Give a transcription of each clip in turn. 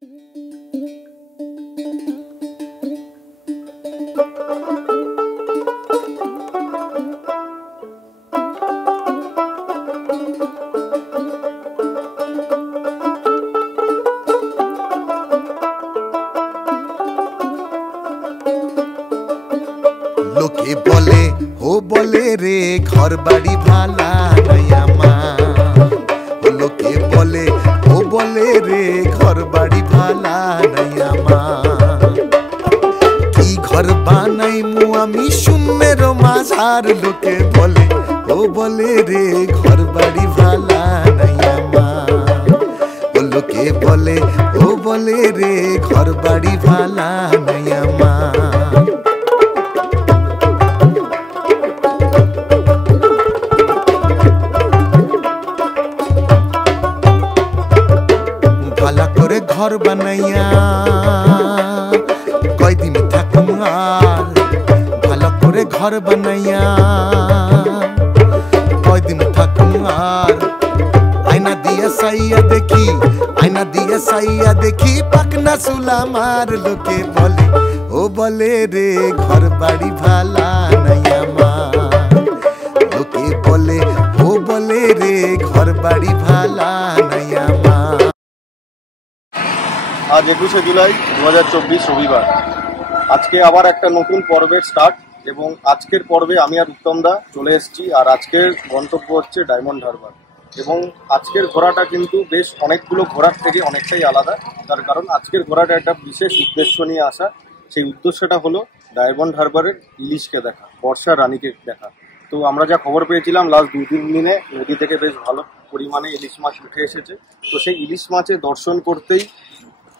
লোকে বলে ও বলে রে ঘর বাড়ি ভালা নাই আমার, লোকে বলে ও বলে রে ঘর বাড়ি ভালা নাই আমার। কি ঘর বানাই মু আমি শূন্যের মাঝার, লোকে বলে ও বলে রে ঘর বাড়ি ভালা নাই আমার, লোকে বলে ও বলে রে ঘর বাড়ি ভালা নাই আমার। ভালা করে ঘর বানাইয়া কয়দিন থাকুম আর, ভালো করে ঘর বানাইয়া কয়দিন থাকুম আর। আয়না দিয়ে সাইয়া দেখি, আয়না দিয়ে সাইয়া দেখি পাকনা চুলা মার, লোকে বলে ও বলে রে ঘর বাড়ি ভালা নাই আমার, লোকে বলে ও বলে রে ঘর বাড়ি ভালা নাই আমার। আজ 21শে জুলাই 2024 রবিবার। আজকে আবার একটা নতুন পর্বের স্টার্ট এবং আজকের পর্বে আমি আর উত্তম দা চলে এসেছি। আর আজকের গন্তব্য হচ্ছে ডায়মন্ড হারবার এবং আজকের ঘোরাটা কিন্তু বেশ অনেকগুলো ঘোরার থেকে অনেকটাই আলাদা। তার কারণ আজকের ঘোরাটা একটা বিশেষ উদ্দেশ্য নিয়ে আসা। সেই উদ্দেশ্যটা হলো ডায়মন্ড হারবারের ইলিশকে দেখা, বর্ষা রানীকে দেখা। তো আমরা যা খবর পেয়েছিলাম লাস্ট 2-3 দিনে নদী থেকে বেশ ভালো পরিমাণে ইলিশ মাছ উঠে এসেছে। তো সেই ইলিশ মাছে দর্শন করতেই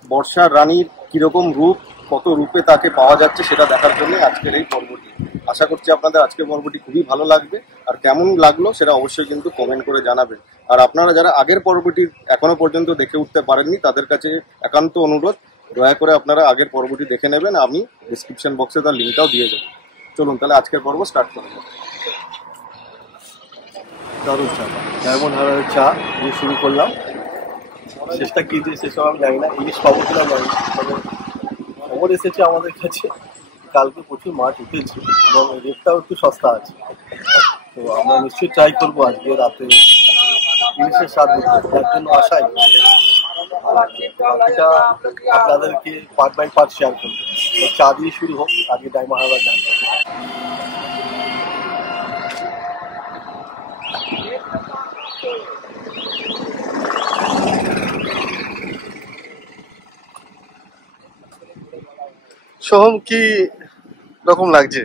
বর্ষা রানীর কীরকম রূপ, কত রূপে তাকে পাওয়া যাচ্ছে সেটা দেখার জন্য আজকের এই পর্বটি। আশা করছি আপনাদের আজকের পর্বটি খুবই ভালো লাগবে। আর কেমন লাগলো সেটা অবশ্যই কিন্তু কমেন্ট করে জানাবেন। আর আপনারা যারা আগের পর্বটি এখনো পর্যন্ত দেখে উঠতে পারেননি তাদের কাছে একান্ত অনুরোধ, দয়া করে আপনারা আগের পর্বটি দেখে নেবেন। আমি ডিসক্রিপশন বক্সে তার লিঙ্কটাও দিয়ে দেবো। চলুন তাহলে আজকের পর্ব স্টার্ট করা যাক। দারুণ চা, ডায়মন্ড হারবারের চা দিয়ে শুরু করলাম। শেষটা কি দিয়ে সেসব আমি জানি না, ইলিশ পাবো কিনা জানি। তবে খবর এসেছে আমাদের কাছে কালকে প্রচুর মাছ উঠেছে এবং রেটটাও একটু সস্তা আছে। তো আমরা নিশ্চয়ই ট্রাই করবো আজকে রাতে ইলিশের স্বাদ নিতে, তার জন্য আশাই। আর বাকিটা আপনাদেরকে পার্ট বাই পার্ট শেয়ার করবো। চা দিয়ে শুরু হোক, আগে ডায়মন্ড হারবার জানতে। সোহম, কি রকম লাগছে?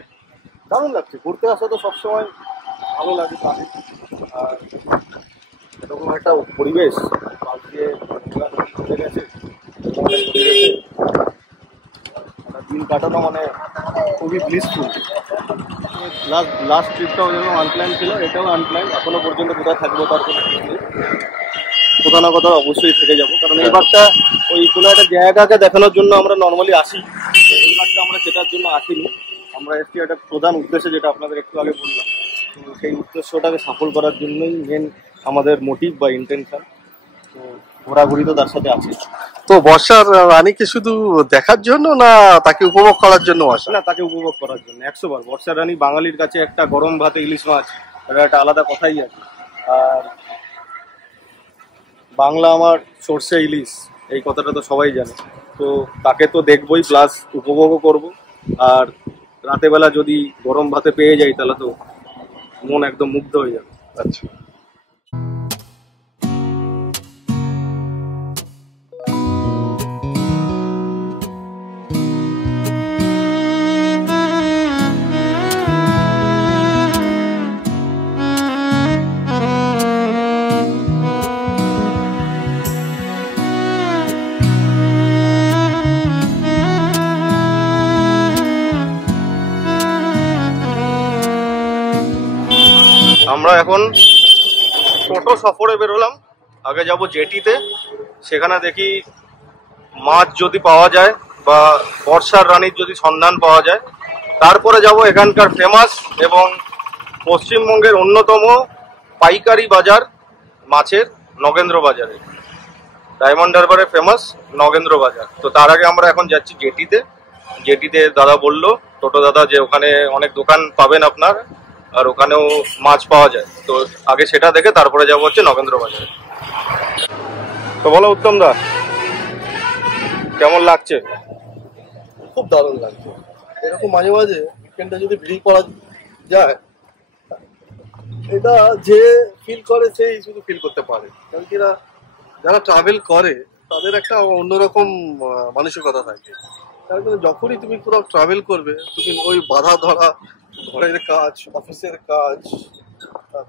দারুণ লাগছে। ঘুরতে আসা তো সবসময় ভালো লাগে। আর এরকম একটা পরিবেশ দিয়ে চলে গেছে, দিন কাটানো মানে খুবই ব্লিসফুল। লাস্ট ট্রিপটাও যেরকম আনপ্ল্যান ছিল, এটাও আনপ্ল্যান। এখনো পর্যন্ত কোথায় থাকবো তার কোনো ঠিক নেই। কোথাও না কোথাও অবশ্যই থেকে যাবো, কারণ এইবারটা ওই কোনো একটা জায়গাকে দেখানোর জন্য আমরা নর্মালি আসি। এইবারটা আমরা সেটার জন্য আসিনি, আমরা এসছি একটা প্রধান উদ্দেশ্যে, যেটা আপনাদের একটু আগে বললাম। তো সেই উদ্দেশ্যটাকে সফল করার জন্যই মেন আমাদের মোটিভ বা ইন্টেনশন। তো ঘোরাঘুরি তো তার সাথে আছে। তো বর্ষার রানীকে শুধু দেখার জন্য না তাকে উপভোগ করার জন্য আসা? না, তাকে উপভোগ করার জন্য 100 বার। বর্ষা রানী বাঙালির কাছে একটা গরম ভাতে ইলিশ মাছ, এটা একটা আলাদা কথাই আছে। আর বাংলা আমার সর্ষে ইলিশ, এই কথাটা তো সবাই জানে। তো তাকে তো দেখবই, প্লাস উপভোগও করবো। আর রাতে বেলা যদি গরম ভাতে পেয়ে যাই তাহলে তো মন একদম মুগ্ধ হয়ে যাবে। আচ্ছা, আমরা এখন ছোট সফরে বেরোলাম। আগে যাব জেটিতে, সেখানে দেখি মাছ যদি পাওয়া যায় বা বর্ষার রানীর যদি সন্ধান পাওয়া যায়। তারপরে যাব এখানকার ফেমাস এবং পশ্চিমবঙ্গের অন্যতম পাইকারি বাজার মাছের, নগেন্দ্র বাজারে। ডায়মন্ড হারবারে ফেমাস নগেন্দ্র বাজার। তো তার আগে আমরা এখন যাচ্ছি জেটিতে। জেটিতে দাদা বললো, টোটো দাদা, যে ওখানে অনেক দোকান পাবেন আপনার, আর ওখানেও মাছ পাওয়া যায়। তো আগে সেটা দেখে তারপরে যাবো হচ্ছে নগেন্দ্র বাজারে। তো বলো উত্তম দা, কেমন লাগছে? খুব দারুণ লাগছে। এরকম মাঝে মাঝে উইকেন্ডে যদি ভিড় করা যায়, এটা যে ফিল করে সেই শুধু ফিল করতে পারে। কারণ কি যারা ট্রাভেল করে তাদের একটা অন্যরকম মানসিকতা থাকে। তার কারণে যখনই তুমি কোথাও ট্রাভেল করবে, তুমি ওই বাধা ধরা ঘরের কাজ, অফিসের কাজ,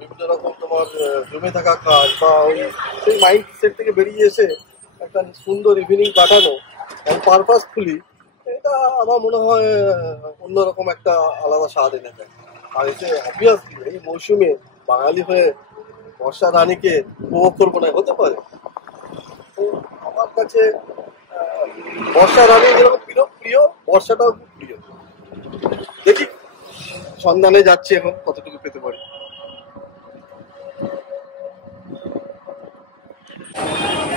বিভিন্ন রকম তোমার জমে থাকা কাজ, বা ওই সেই মাইন্ড সেট থেকে বেরিয়ে এসে একটা সুন্দর ইভিনিং কাটানো পারপাসফুলি, এটা আমার মনে হয় অন্যরকম একটা আলাদা স্বাদ এনে দেয়। আর এসে অবভিয়াসলি এই মৌসুমে বাঙালি হয়ে বর্ষা রানীকে উপভোগ করবো না, হতে পারে? তো আমার কাছে বর্ষা রানী যেরকম প্রিয়, বর্ষাটাও খুব প্রিয়। দেখি সন্ধানে যাচ্ছি এখন কতটুকু পেতে পারি।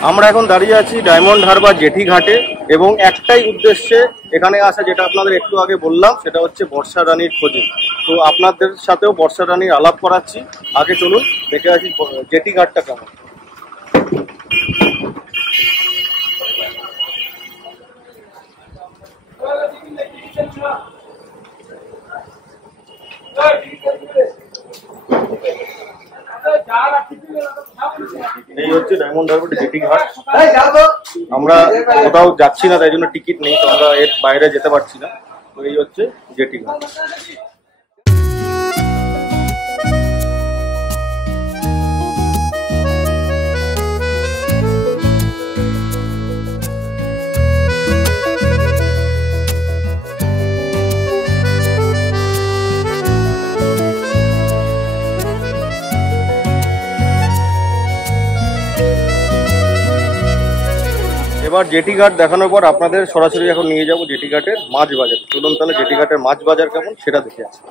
আমরা এখন দাঁড়িয়ে আছি ডায়মন্ড হারবার জেটি ঘাটে, এবং একটাই উদ্দেশ্যে এখানে আসা, যেটা আপনাদের একটু আগে বললাম, সেটা হচ্ছে বর্ষা রানীর খোঁজে। তো আপনাদের সাথেও বর্ষা রানীর আলাপ করাচ্ছি। আগে চলুন দেখে আসি জেটি ঘাটটা কেমন। এই হচ্ছে ডায়মন্ড হারবার জেটি ঘাট। আমরা কোথাও যাচ্ছি না, তাই জন্য টিকিট নেই, তো আমরা এর বাইরে যেতে পারছি না। তো এই হচ্ছে জেটি ঘাট। এবার জেটি ঘাট দেখানোর পর আপনাদের সরাসরি এখন নিয়ে যাবো জেটি ঘাটের মাছ বাজার। চলুন তাহলে জেটি ঘাটের মাছ বাজার কেমন সেটা দেখে আসি।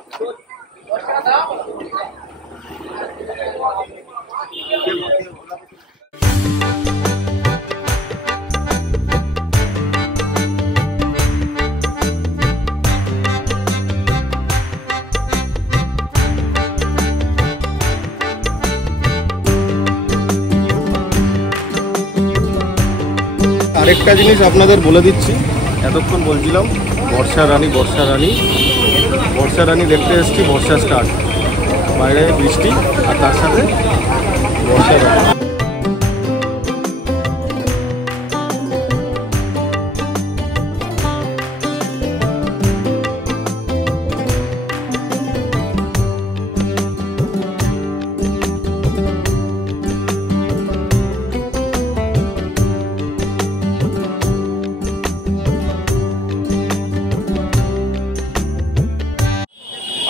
আরেকটা জিনিস আপনাদের বলে দিচ্ছি, এতক্ষণ বলছিলাম বর্ষা রানী বর্ষা রানী বর্ষা রানী দেখতে এসেছি, বর্ষা স্টার্ট, বাইরে বৃষ্টি আর তার সাথে বর্ষা রানী।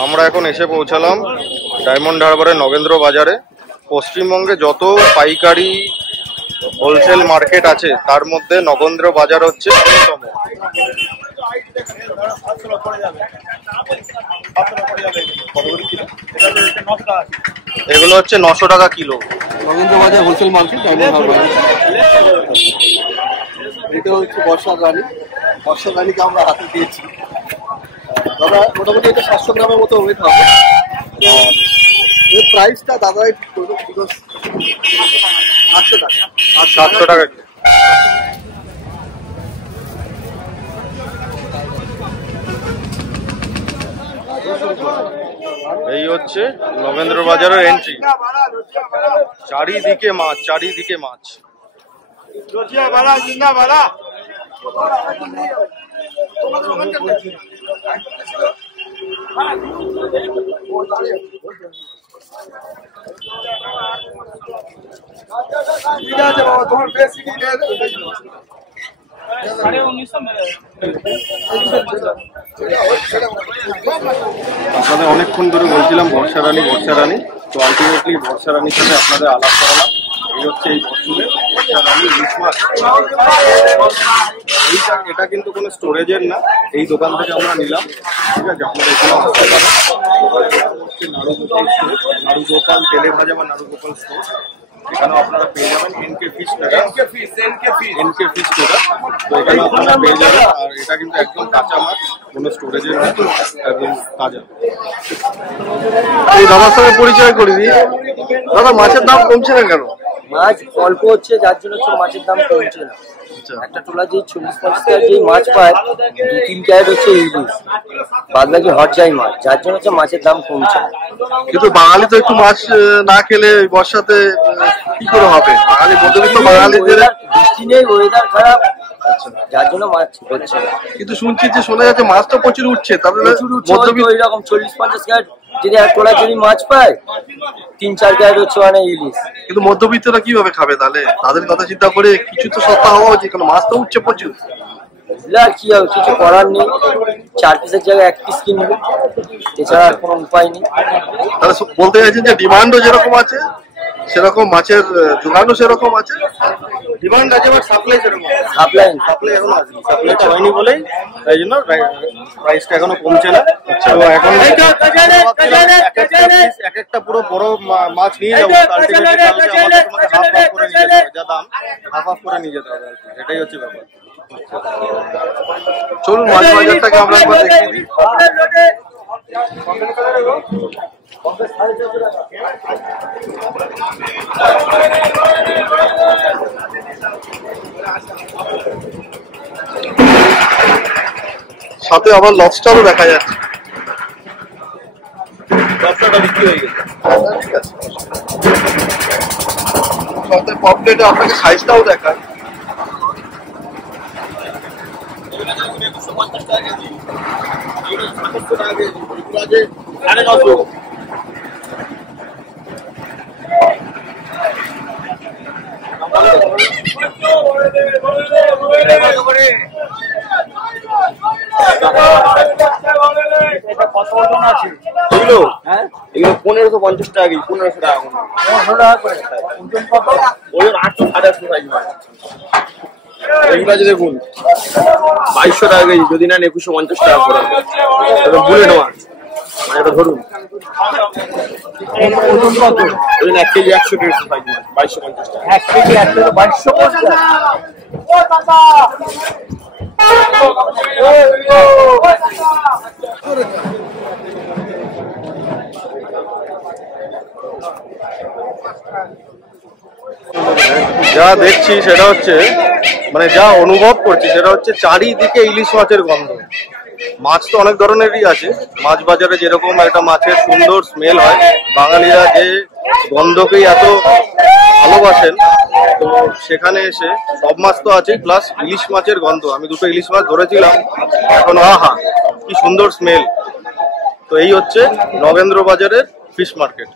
আমরা এখন এসে পৌঁছালাম ডায়মন্ড হারবারের নগেন্দ্র বাজারে। পশ্চিমবঙ্গে যত পাইকারি হোলসেল মার্কেট আছে তার মধ্যে নগেন্দ্র বাজার হচ্ছে অন্যতম। এগুলো হচ্ছে 900 টাকা কিলো। নগেন্দ্র বাজার হোলসেল মার্কেট, এটা হচ্ছে বর্ষার রানী। বর্ষার রানীকে আমরা হাতে দিয়েছি। দাদা মোটামুটি এটা 700 গ্রামের মতো ওয়েট হবে। এর প্রাইসটা দাদাই ঠিক করবে, বিকজ 800 টাকা। 700 টাকা। এই হচ্ছে নগেন্দ্র বাজারের এন্ট্রি। চারিদিকে মাছ, চারিদিকে মাছ। আপনাদের অনেকক্ষণ ধরে বলছিলাম বর্ষা রানী বর্ষা রানী, তো আলটিমেটলি বর্ষা রানীর সাথে আপনাদের আলাপ করালাম। এই হচ্ছে এই বছরে বর্ষা রানী ইলিশ মাছ। এটা কিন্তু কোনো স্টোরেজের না, এই দোকান থেকে আমরা নিলাম। ঠিক আছে, আপনারা এখানে আসতে পারেন। হচ্ছে নাড়ু গোপাল স্টোর, নাড়ু গোপাল তেলে ভাজা বা নাড়ু গোপাল স্টোর। এখানেও আপনারা পেয়ে যাবেন এনকে ফিশ ট্রেডার। তো এখানে আপনারা পেয়ে যাবেন। আর এটা কিন্তু একদম কাঁচা মাছ, কোনো স্টোরেজের না, একদম তাজা। এই দাদার সঙ্গে পরিচয় করে দিই। দাদা, মাছের দাম কমছে না কেন? মাছ অল্প হচ্ছে, যার জন্য হচ্ছে মাছের দাম কমছে না। একটা টোলা যে 40-50 টাকার যেই মাছ পায়, 2-3 ক্যারেট হচ্ছে ইলিশ, বাদ বাকি হরজাই মাছ, যার জন্য হচ্ছে মাছের দাম কমছে না। কিন্তু বাঙালি তো একটু মাছ না খেলে বর্ষাতে কি করে হবে? বাঙালি মধ্যবিত্ত বাঙালিদের বৃষ্টি নেই, ওয়েদার খারাপ, যার জন্য মাছ হচ্ছে না। কিন্তু শুনছি যে শোনা যাচ্ছে মাছটা প্রচুর উঠছে, তাহলে প্রচুর উঠছে, ওই রকম 40-50 ক্যারেট যদি এক টোলা যদি মাছ পায়, 3-4 ক্যারেট হচ্ছে মানে ইলিশ। কিন্তু মধ্যবিত্তরা কিভাবে খাবে তাহলে? তাদের কথা চিন্তা করে কিছু তো সস্তা হওয়া উচিত, কারণ মাছ তো উঠছে প্রচুর। আর কি হবে, কিছু করার নেই, 4 পিসের জায়গায় 1 পিস কিনবে, এছাড়া আর কোনো উপায় নেই। তাহলে বলতে চাইছেন যে ডিমান্ডও যেরকম আছে সেরকম মাছের যোগানও সেরকম আছে। ডিমান্ড আছে, বাট সাপ্লাই সেরকম সাপ্লাই এখনো আছে, সাপ্লাইটা হয়নি বলেই তাই জন্য প্রাইসটা এখনো কমছে না। তো এখন এক একটা পুরো বড় মাছ নিয়ে যাবো, আলটিমেটলি কালকে আমাদের তোমাকে হাফ হাফ করে নিয়ে যেতে হবে, যা দাম হাফ হাফ করে নিয়ে যেতে হবে আর কি, এটাই হচ্ছে ব্যাপার। চলুন মাছ বাজারটাকে আমরা একবার দেখিয়ে দিই। সাথে আবার লবস্টারও দেখা যাচ্ছে। লবস্টারটা বিক্রি হয়ে গেছে। ঠিক আছে, সাথে পপলেটে আপনাকে সাইজটাও দেখায়। এগুলো 1550 টাকা কেজি, 1500 টাকা করে। ওজন 800-850 সাইজ হয়। এইগুলো আছে দেখুন 2200 টাকা কেজি, যদি নেন 2150 টাকা করে। বুলেট মাছ, মানে এটা ধরুন ওজন 1 কেজি 100-150 সাইজ মাছ, 2250 টাকা। 1 কেজি 2250। যা দেখছি সেটা হচ্ছে, মানে যা অনুভব করছি সেটা হচ্ছে চারিদিকে ইলিশ মাছের গন্ধ। মাছ তো অনেক ধরনেরই আছে, মাছ বাজারে যেরকম একটা মাছের সুন্দর স্মেল হয়, বাঙালিরা যে গন্ধকেই এত ভালোবাসেন, তো সেখানে এসে সব মাছ তো আছে, প্লাস ইলিশ মাছের গন্ধ। আমি 2টো ইলিশ মাছ ধরেছিলাম, এখন আহা কি সুন্দর স্মেল। তো এই হচ্ছে নগেন্দ্র বাজারের ফিশ মার্কেট।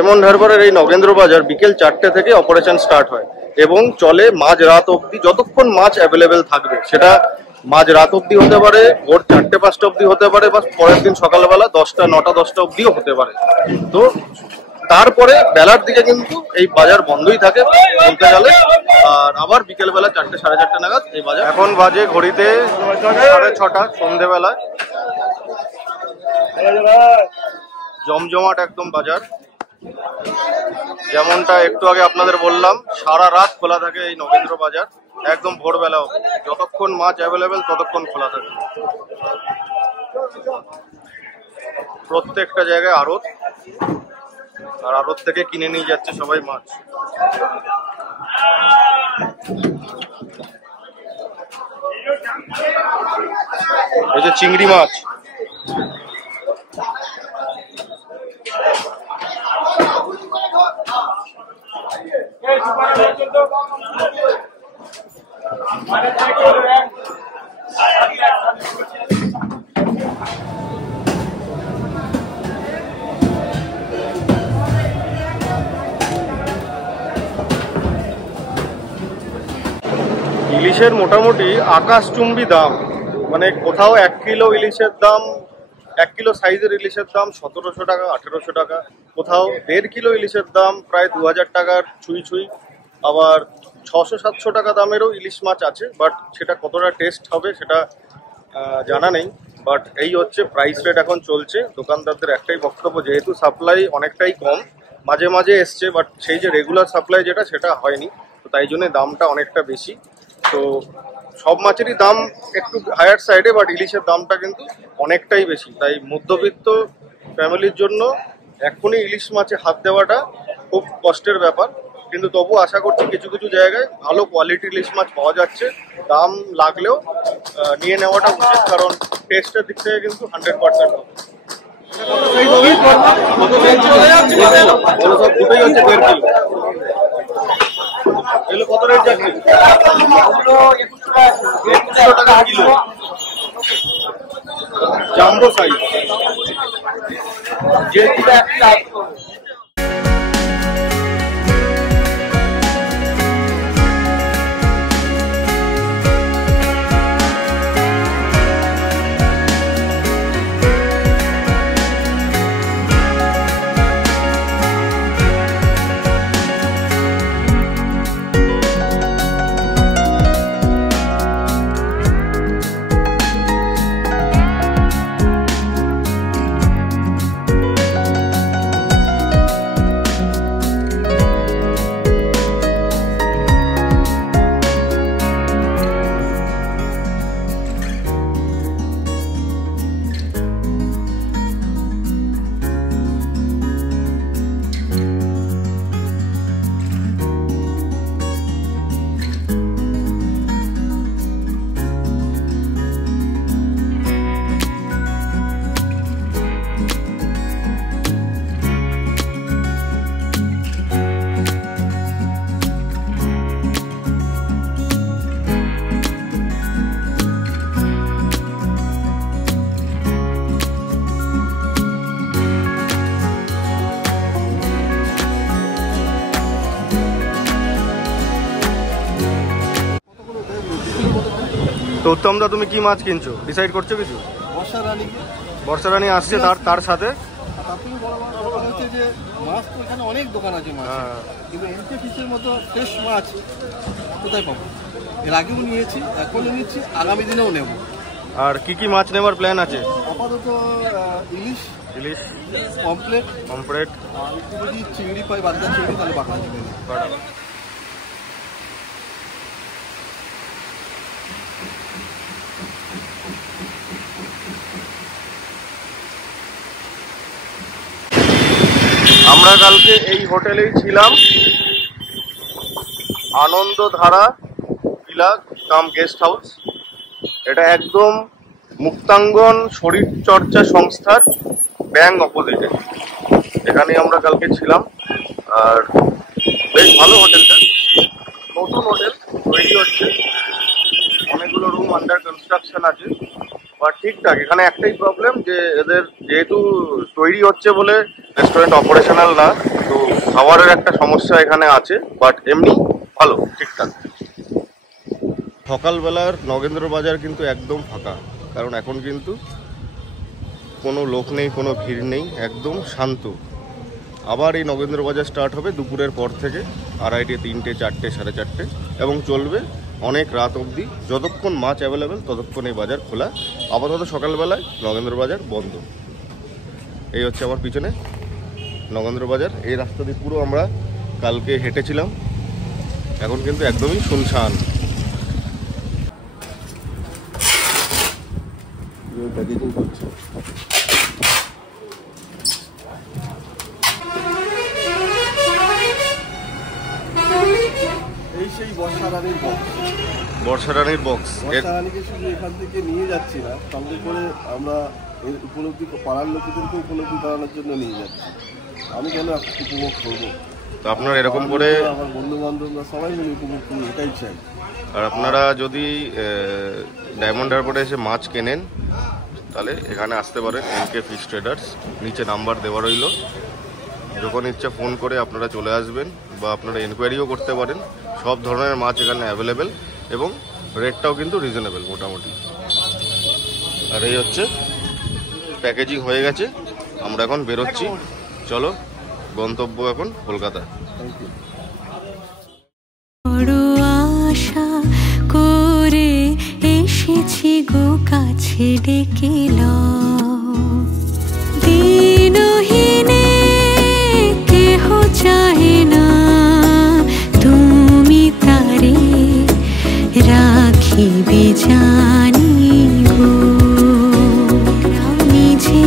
ডায়মন্ড হারবারের এই নগেন্দ্র বাজার বিকেল 4টে থেকে অপারেশন স্টার্ট হয় এবং চলে মাঝ রাত অবধি, যতক্ষণ মাছ অ্যাভেলেবেল থাকবে। সেটা মাঝ রাত অবধি হতে পারে, ভোর 4টে-5টা অবধি হতে পারে, বা পরের দিন সকালবেলা 10টা, 9টা, 10টা অবধিও হতে পারে। তো তারপরে বেলার দিকে কিন্তু এই বাজার বন্ধই থাকে বলতে গেলে, আর আবার বিকেল বেলা 4টে, 4:30 নাগাদ এই বাজার। এখন বাজে ঘড়িতে 6:30 সন্ধেবেলায়। জমজমাট একদম বাজার, যেমনটা একটু আগে আপনাদের বললাম, সারা রাত খোলা থাকে এই নগেন্দ্র বাজার, একদম ভোরবেলা অবধি। যতক্ষণ মাছ অ্যাভেলেবেল ততক্ষণ খোলা থাকে। প্রত্যেকটা জায়গায় আড়ত, আর আড়ত থেকে কিনে নিয়ে যাচ্ছে সবাই মাছ। এই যে চিংড়ি মাছ, ইলিশের মোটামুটি আকাশচুম্বী দাম। মানে কোথাও 1 কিলো ইলিশের দাম, 1 কিলো সাইজের ইলিশের দাম 1700 টাকা, 1800 টাকা। কোথাও 1.5 কিলো ইলিশের দাম প্রায় 2000 টাকার ছুঁই ছুঁই। আবার 600-700 টাকা দামেরও ইলিশ মাছ আছে, বাট সেটা কতটা টেস্ট হবে সেটা জানা নেই। বাট এই হচ্ছে প্রাইস রেট এখন চলছে। দোকানদারদের একটাই বক্তব্য, যেহেতু সাপ্লাই অনেকটাই কম, মাঝে মাঝে এসছে, বাট সেই যে রেগুলার সাপ্লাই যেটা, সেটা হয়নি, তো তাই জন্য দামটা অনেকটা বেশি। তো সব মাছেরই দাম একটু হায়ার সাইডে, বাট ইলিশের দামটা কিন্তু অনেকটাই বেশি। তাই মধ্যবিত্ত ফ্যামিলির জন্য এখনই ইলিশ মাছে হাত দেওয়াটা খুব কষ্টের ব্যাপার। কিন্তু তবু আশা করছি কিছু কিছু জায়গায় ভালো কোয়ালিটির ইলিশ মাছ পাওয়া যাচ্ছে। দাম লাগলেও নিয়ে নেওয়াটা উচিত, কারণ টেস্টের দিক থেকে কিন্তু 100% হবে। কত রেট যাচ্ছে? 2100 টাকা কিলো জাম্বো সাইজ। তো উত্তম দা, তুমি কি মাছ কিনছো, ডিসাইড করছো কিছু? বর্ষা রানী আসছে, তার সাথে যে মাছ তো এখানে অনেক দোকান আছে মাছ, কিন্তু এনকে ফিশের মতো ফ্রেশ মাছ কোথায় পাবো? এর আগেও নিয়েছি, এখনও নিচ্ছি, আগামী দিনেও নেব। আর কি কি মাছ নেবার প্ল্যান আছে? আপাতত ইলিশ, পমফ্রেট, আর যদি চিংড়ি পাই, বাদদা চিংড়ি, তাহলে বাঁকড়া চিংড়ি। আমরা কালকে এই হোটেলেই ছিলাম, আনন্দধারা ভিলা কাম গেস্ট হাউস। এটা একদম মুক্তাঙ্গন শরীরচর্চা সংস্থার ব্যাংক অপোজিটে। এখানেই আমরা কালকে ছিলাম, আর বেশ ভালো হোটেলটা, নতুন হোটেল তৈরি হচ্ছে, অনেকগুলো রুম আন্ডার কনস্ট্রাকশন আছে। বাট ঠিকঠাক। এখানে একটাই প্রবলেম যে এদের যেহেতু তৈরি হচ্ছে বলে রেস্টুরেন্ট অপারেশনাল না, তো খাবারের একটা সমস্যা এখানে আছে, বাট এমনি ভালো, ঠিকঠাক। সকালবেলার নগেন্দ্র বাজার কিন্তু একদম ফাঁকা, কারণ এখন কিন্তু কোনো লোক নেই, কোনো ভিড় নেই, একদম শান্ত। আবার এই নগেন্দ্র বাজার স্টার্ট হবে দুপুরের পর থেকে, 2:30, 3টে, 4টে, 4:30, এবং চলবে অনেক রাত অবধি। যতক্ষণ মাছ অ্যাভেলেবেল ততক্ষণ এই বাজার খোলা। আপাতত সকালবেলায় নগেন্দ্র বাজার বন্ধ। এই হচ্ছে আমার পিছনে নগেন্দ্র বাজার। এই রাস্তা দিয়ে পুরো আমরা কালকে হেঁটেছিলাম, এখন কিন্তু একদমই শুনশান। প্যাকেজিং করছে। এই সেই বর্ষা রানীর বক্স। বর্ষা রানীর বক্স। বর্ষা রানীকে শুধু এখান থেকে নিয়ে যাচ্ছি না, সঙ্গে করে আমরা এর উপলব্ধি পাড়ার লোকেদেরকে উপলব্ধি করানোর জন্য নিয়ে যাচ্ছি। আমি কেন উপভোগ করবো? তো আপনার এরকম করে আমার বন্ধু বান্ধবরা সবাই মিলে উপভোগ করি, এটাই চাই। আর আপনারা যদি ডায়মন্ড হারবারে এসে মাছ কেনেন তাহলে এখানে আসতে পারেন, NK ফিশ ট্রেডার্স। নিচে নাম্বার দেওয়া রইল, যখন ইচ্ছা ফোন করে আপনারা চলে আসবেন, বা আপনারা এনকোয়ারিও করতে পারেন। সব ধরনের মাছ এখানে অ্যাভেলেবেল, এবং রেটটাও কিন্তু রিজনেবল মোটামুটি। আর এই হচ্ছে প্যাকেজিং হয়ে গেছে, আমরা এখন বেরোচ্ছি। চলো, গন্তব্য এখন কলকাতা। Thank you. বড় আশা করে এসেছি গো কাছে ডেকে দিনহীনে কেহ চাহে না, তুমি তারে রাখিবে জানি গো। নিজে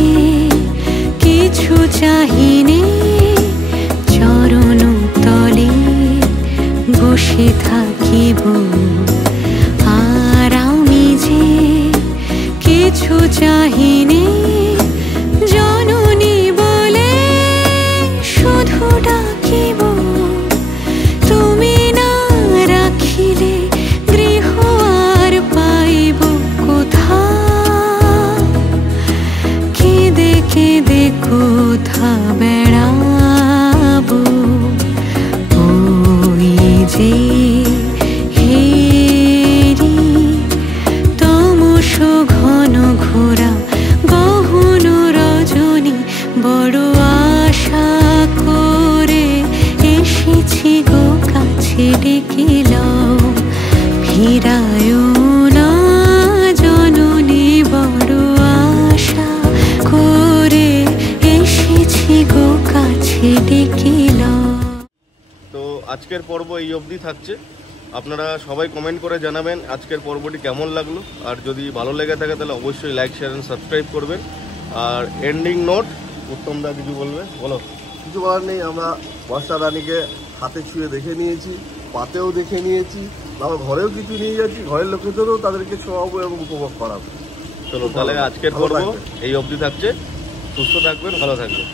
কিছু চাহিনে চরণ তলে বসে থাকিব, আর আমি যে কিছু চাহিনে জননী বলে শুধু ডাকিব। তুমি না রাখিলে গৃহ আর পাইব কোথা, কেঁদে কেঁদে কোথা বেড়াবো। যে হেরি তমস ঘন ঘোরা গহন রজনী, বড় আশা করে এসেছি গো কাছে ডেকে ফিরায় না জননী, বড় আশা করে এসেছি গো কাছে ডেকে। তো আজকের পর্ব এই অবধি থাকছে। আপনারা সবাই কমেন্ট করে জানাবেন আজকের পর্বটি কেমন লাগলো, আর যদি ভালো লেগে থাকে তাহলে অবশ্যই লাইক, শেয়ার এন্ড সাবস্ক্রাইব করবেন। আর এন্ডিং নোট, উত্তমদা কিছু বলবে? বলো। কিছু বলার নেই, আমরা বর্ষা রানীকে হাতে ছুঁয়ে দেখে নিয়েছি, পাতেও দেখে নিয়েছি, আমরা ঘরেও কিছু নিয়ে যাচ্ছি, ঘরের লোকেদেরও তাদেরকে ছোঁয়াবো এবং উপভোগ করাবো। চলো তাহলে আজকের পর্ব এই অবধি থাকছে। সুস্থ থাকবেন, ভালো থাকবেন।